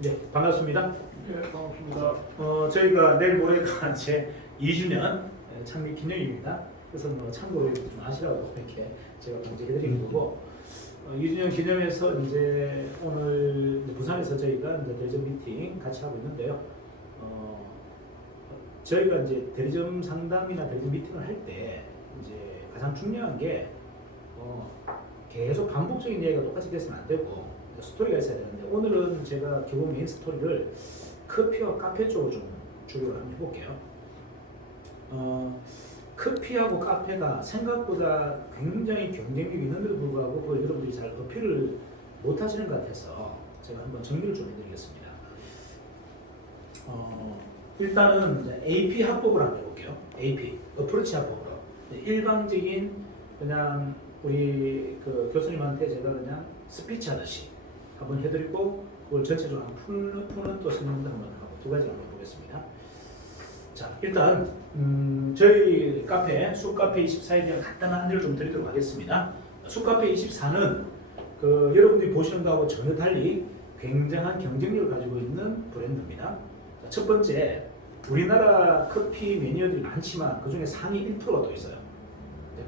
네, 반갑습니다. 네, 반갑습니다. 저희가 내일 모레가 제 2주년 창립 기념입니다. 그래서 뭐 참고로 좀 아시라고 이렇게 제가 공지해드린 거고, 2주년 기념해서 이제 오늘 부산에서 저희가 이제 대리점 미팅 같이 하고 있는데요. 저희가 이제 대리점 상담이나 대리점 미팅을 할 때 이제 가장 중요한 게 계속 반복적인 얘기가 똑같이 돼서는 안 되고 스토리가 있어야 되는데, 오늘은 제가 기본 메인 스토리를 커피와 카페 쪽으로 좀 주로 한번 해볼게요. 커피하고 카페가 생각보다 굉장히 경쟁력이 있는데도 불구하고 그걸 여러분들이 잘 어필을 못 하시는 것 같아서 제가 한번 정리를 좀 해드리겠습니다. 일단은 이제 AP 합법을 한번 해볼게요. AP, 어프로치 합법으로. 일방적인 그냥 우리 그 교수님한테 제가 그냥 스피치 하듯이 한번 해드리고, 그걸 전체적으로 푸는 또 설명도 한번 하고 두 가지 한번 보겠습니다. 자, 일단 저희 카페 숲카페 24에 대한 간단한 안내를 좀 드리도록 하겠습니다. 숲카페 24는 그 여러분들이 보시는 거하고 전혀 달리 굉장한 경쟁력을 가지고 있는 브랜드입니다. 자, 첫 번째, 우리나라 커피 매니어들이 많지만 그 중에 상위 1%가 또 있어요.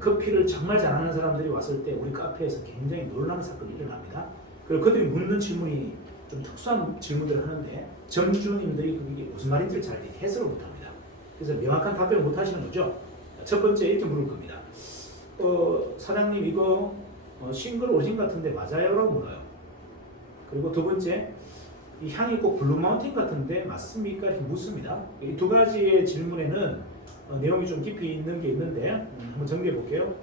커피를 정말 잘하는 사람들이 왔을 때 우리 카페에서 굉장히 놀라는 사건이 일어납니다. 그리고 그들이 묻는 질문이 좀 특수한 질문들을 하는데 점주님들이 그게 무슨 말인지를 잘 해석을 못합니다. 그래서 명확한 답변을 못 하시는 거죠. 첫 번째 이렇게 물을 겁니다. 사장님 이거 싱글 오리진 같은데 맞아요? 라고 물어요. 그리고 두 번째, 이 향이 꼭 블루 마운틴 같은데 맞습니까? 이렇게 묻습니다. 이 두 가지의 질문에는 내용이 좀 깊이 있는 게 있는데 한번 정리해 볼게요.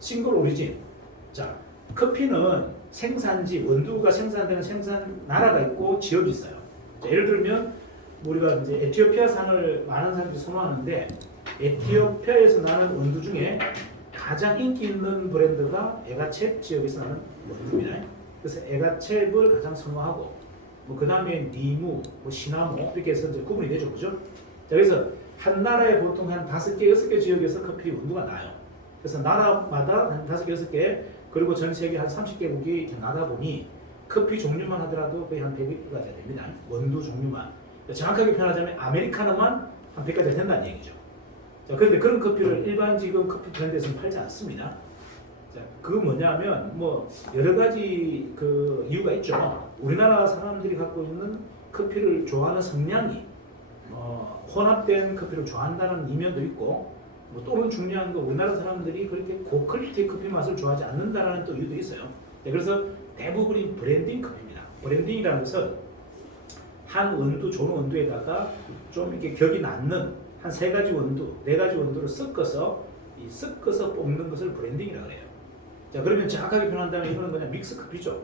싱글 오리진. 자, 커피는 생산지, 원두가 생산되는 생산 나라가 있고 지역이 있어요. 자, 예를 들면 우리가 이제 에티오피아산을 많은 사람들이 선호하는데, 에티오피아에서 나는 원두 중에 가장 인기 있는 브랜드가 에가첼 지역에서 나는 원두입니다. 그래서 에가첼을 가장 선호하고, 그 다음에 니무, 시나모 이렇게 해서 이제 구분이 되죠, 그죠? 자, 그래서 한 나라에 보통 한 5개, 6개 지역에서 커피 원두가 나요. 그래서 나라마다 한 5개, 6개, 그리고 전 세계 한 30개국이 나다 보니 커피 종류만 하더라도 거의 한 100가지가 됩니다. 원두 종류만. 정확하게 표현하자면 아메리카노만 한 100가지가 된다는 얘기죠. 자, 그런데 그런 커피를 일반 지금 커피 브랜드에서는 팔지 않습니다. 자, 그거 뭐냐면 뭐 여러 가지 그 이유가 있죠. 우리나라 사람들이 갖고 있는 커피를 좋아하는 성향이 혼합된 커피를 좋아한다는 이면도 있고, 또는 중요한 거 우리나라 사람들이 그렇게 고퀄리티 커피 맛을 좋아하지 않는다는 또 이유도 있어요. 네, 그래서 대부분이 브랜딩 커피입니다. 브랜딩이라는 것은 한 원두, 좋은 원두에다가 좀 이렇게 격이 낮는 한 3가지 원두, 4가지 원두를 섞어서 뽑는 것을 브랜딩이라고 해요. 자, 그러면 정확하게 표현한다면 이거는 그냥 믹스 커피죠.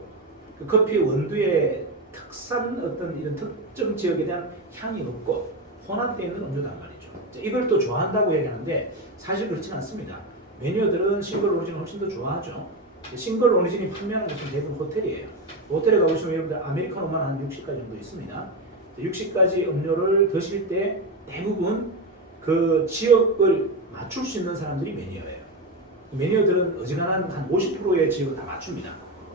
그 커피의 원두의 특산 어떤 이런 특정 지역에 대한 향이 높고 혼합되어 있는 음료단 말이죠. 자, 이걸 또 좋아한다고 얘기하는데 사실 그렇지는 않습니다. 매니어들은 싱글 오리진을 훨씬 더 좋아하죠. 싱글 오리진이 판매하는 것은 대부분 호텔이에요. 호텔에 가보시면 여러분들 아메리카노만 한 60가지 정도 있습니다. 60가지 음료를 드실 때 대부분 그 지역을 맞출 수 있는 사람들이 매니어예요. 매니어들은 어지간한 한 50%의 지역을 다 맞춥니다.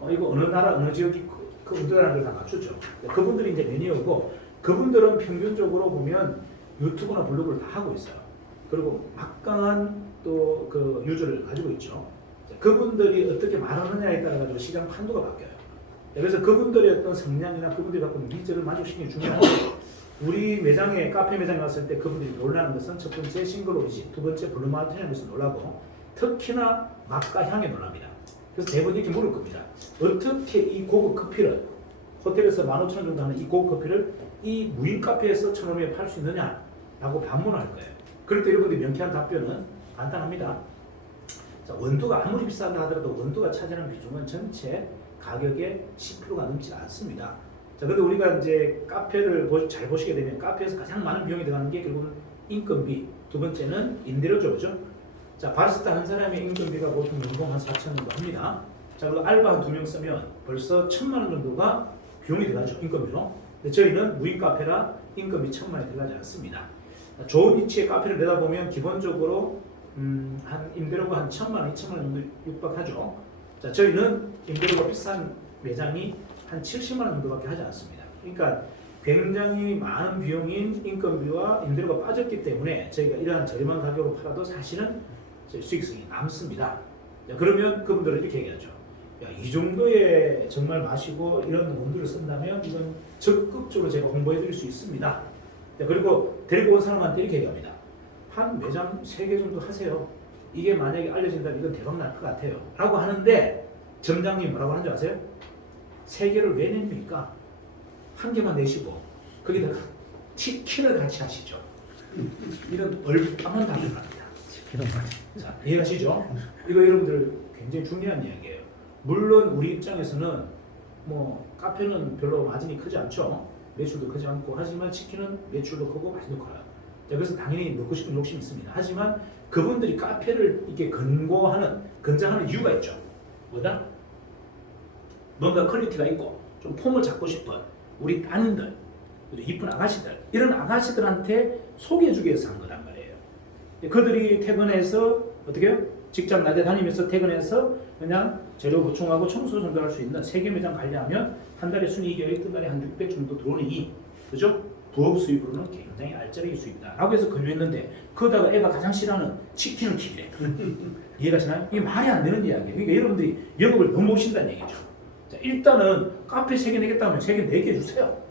이거 어느 나라 어느 지역이 그 음료라는 걸 다 맞추죠. 그분들이 이제 매니어고, 그분들은 평균적으로 보면 유튜브나 블로그를 다 하고 있어요. 그리고 막강한 또 그 유저를 가지고 있죠. 그분들이 어떻게 말하느냐에 따라 가지고 시장 판도가 바뀌어요. 그래서 그분들의 어떤 성향이나 그분들이 갖고 있는 니즈를 만족시키는 게 중요한데, 우리 매장에 카페 매장에 갔을 때 그분들이 놀라는 것은 첫 번째 싱글 오리진, 두 번째 블루 마운틴이라는 것을 놀라고, 특히나 맛과 향에 놀랍니다. 그래서 대부분 이렇게 물을 겁니다. 어떻게 이 고급 커피를, 호텔에서 15,000원 정도 하는 이 고급 커피를 이 무인 카페에서 1,500원에 팔 수 있느냐 라고 반문할 거예요. 그럴 때 여러분들이 명쾌한 답변은 간단합니다. 자, 원두가 아무리 비싸다 하더라도 원두가 차지하는 비중은 전체 가격의 10%가 넘지 않습니다. 자, 근데 우리가 이제 카페를 잘 보시게 되면 카페에서 가장 많은 비용이 들어가는 게 결국은 인건비, 두 번째는 임대료죠, 그죠? 자, 바리스타 한 사람의 인건비가 보통 연봉 한 4,000원 정도 합니다. 자, 그리고 알바 한 2명 쓰면 벌써 1,000만 원 정도가 비용이 들어가죠, 인건비로. 근데 저희는 무인 카페라 인건비 1,000만 원이 들어가지 않습니다. 자, 좋은 위치에 카페를 내다보면 기본적으로 한 임대료가 한 1,000만 원, 2,000만 원 정도 육박하죠. 자, 저희는 임대료가 비싼 매장이 한 70만 원 정도밖에 하지 않습니다. 그러니까 굉장히 많은 비용인 인건비와 임대료가 빠졌기 때문에 저희가 이러한 저렴한 가격으로 팔아도 사실은 수익성이 남습니다. 자, 그러면 그분들은 이렇게 얘기하죠. 야, 이 정도의 정말 마시고 이런 원두를 쓴다면 이건 적극적으로 제가 홍보해 드릴 수 있습니다. 자, 그리고 데리고 온 사람한테 이렇게 얘기합니다. 한 매장 3개 정도 하세요. 이게 만약에 알려진다면 이건 대박 날 것 같아요. 라고 하는데 점장님 뭐라고 하는지 아세요? 3개를 왜 냅니까? 1개만 내시고 거기다가 치킨을 같이 하시죠. 이런 얼빵한 답을 합니다. 자, 이해하시죠? 이거 여러분들 굉장히 중요한 이야기예요. 물론 우리 입장에서는 뭐 카페는 별로 마진이 크지 않죠. 매출도 크지 않고 하지만 치킨은 매출도 크고 마진도 커요. 자, 그래서 당연히 먹고 싶은 욕심이 있습니다. 하지만 그분들이 카페를 이렇게 권장하는 이유가 있죠. 뭐다? 뭔가 퀄리티가 있고 좀 폼을 잡고 싶은 우리 따님들, 이쁜 아가씨들, 이런 아가씨들한테 소개해주기 위해서 한 거란 말이에요. 그들이 퇴근해서 어떻게 해요? 직장 낮에 다니면서 퇴근해서 그냥 재료 보충하고 청소 정도 할 수 있는 3개 매장 관리하면 한 달에 순이익이 한 달에 한 600 정도 들어오니, 그죠? 부업 수입으로는 굉장히 알짜리기 수입이다 라고 해서 권유했는데, 그러다가 애가 가장 싫어하는 치킨을 튀기래. 이해가시나요? 이게 말이 안 되는 이야기예요. 그러니까 여러분들이 영업을 너무 보신다는 얘기죠. 자, 일단은 카페 3개 내겠다면 3개 4개 주세요.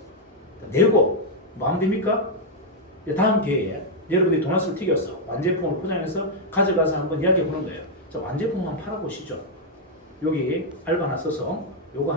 내고 뭐 하면 됩니까? 다음 기회에 여러분들이 도넛을 튀겼어. 완제품으로 포장해서 가져가서 한번 이야기해 보는 거예요. 자, 완제품만 팔아보시죠. 여기 알바 하나 써서 요거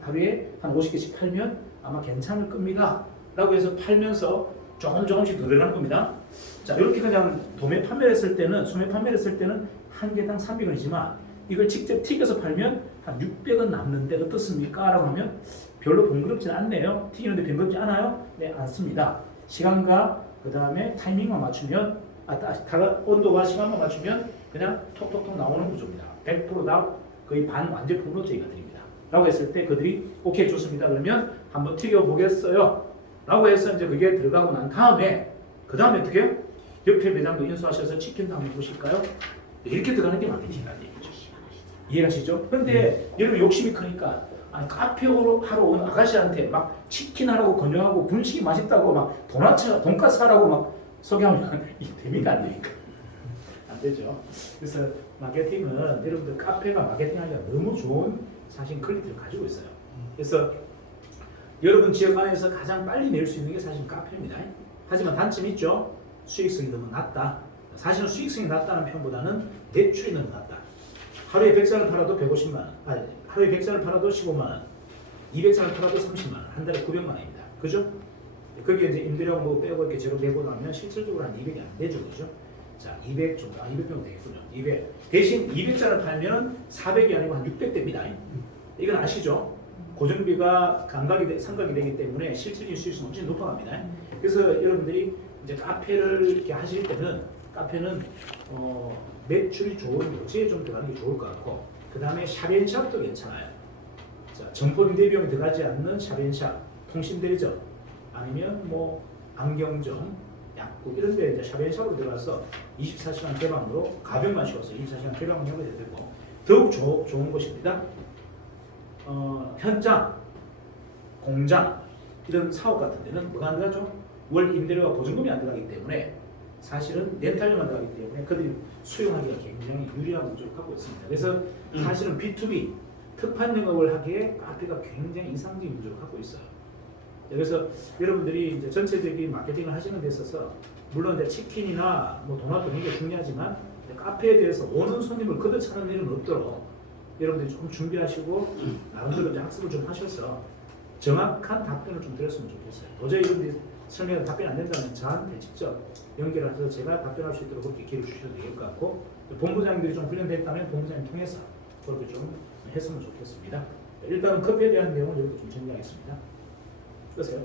하루에 한 50개씩 팔면 아마 괜찮을 겁니다. 라고 해서 팔면서 조금씩 늘어나는 겁니다. 자, 이렇게 그냥 도매 판매를 했을 때는, 소매 판매를 했을 때는 한 개당 300원이지만 이걸 직접 튀겨서 팔면 한 600원 남는데 어떻습니까? 라고 하면 별로 번거롭진 않네요. 튀기는데 번거롭지 않아요? 네, 않습니다. 시간과 그 다음에 타이밍만 맞추면, 온도와 시간만 맞추면 그냥 톡톡톡 나오는 구조입니다. 100%다 거의 반 완제품으로 저희가 드립니다. 라고 했을 때 그들이 오케이 좋습니다. 그러면 한번 튀겨보겠어요. 라고 해서 이제 그게 들어가고 난 다음에, 그 다음에 어떻게 해요? 옆에 매장도 인수하셔서 치킨도 한번 보실까요? 이렇게 들어가는 게 마케팅이라는 얘기죠. 이해하시죠? 근데 여러분 욕심이 크니까 카페로 하러 온 아가씨한테 막 치킨 하라고 권유하고 분식이 맛있다고 막 돈가스 하라고 막 소개하면 이게 됩니까? 안 됩니까? 안 되죠. 그래서 마케팅은 여러분들 카페가 마케팅하기가 너무 좋은 사실 퀄리티를 가지고 있어요. 그래서 여러분 지역 안에서 가장 빨리 낼 수 있는 게 사실 카페입니다. 하지만 단점이 있죠. 수익성이 너무 낮다. 사실은 수익성이 낮다는 편보다는 매출이 너무 낮다. 하루에 100잔을 팔아도 150만 원, 하루에 100잔을 팔아도 15만 원, 200잔을 팔아도 30만 원, 한 달에 900만 원입니다. 그죠? 거기에 이제 임대료 뭐 빼고 이렇게 제로 내고 나면 실질적으로 한 200이 안 되죠, 그죠? 자, 200 정도, 200 정도 되겠군요. 200 대신 200잔을 팔면 400이 아니고 한 600 됩니다. 이건 아시죠? 고정비가 상각이 되기 때문에 실질적인 수익성은 훨씬 높아갑니다. 그래서 여러분들이 이제 카페를 이렇게 하실 때는 카페는 매출이 좋은 요지에 좀 들어가는 게 좋을 것 같고, 그 다음에 샵앤샵도 괜찮아요. 자, 점포 임대비용이 들어가지 않는 샵앤샵, 통신대리점, 아니면 뭐 안경점, 약국 이런 데 이제 샵앤샵으로 들어가서 24시간 개방으로 가격만 쉬어서 24시간 개방을 해도 되고, 더욱 좋은 곳입니다. 현장, 공장 이런 사업 같은 데는 뭐가 안 들어가죠? 월 임대료가 보증금이 안 들어가기 때문에 사실은 렌탈료만 들어가기 때문에 그들이 수용하기가 굉장히 유리한 구조를 갖고 있습니다. 그래서 사실은 B2B 특판 영업을 하기에 카페가 굉장히 이상적인 구조를 갖고 있어요. 그래서 여러분들이 이제 전체적인 마케팅을 하시는 데 있어서 물론 이제 치킨이나 뭐 도넛도 굉장히 중요하지만 카페에 대해서 오는 손님을 걷어차는 일은 없도록 여러분들이 좀 준비하시고 나름대로 이제 학습을 좀 하셔서 정확한 답변을 좀 드렸으면 좋겠어요. 도저히 여러분들이 설명이 답변이 안 된다면 저한테 직접 연결해서 제가 답변할 수 있도록 그렇게 기회를 주셔도 될 것 같고, 본부장님들이 좀 훈련됐다면 본부장님 통해서 그렇게 좀 했으면 좋겠습니다. 일단은 커피에 대한 내용을 여기서 좀 정리하겠습니다. 끄세요.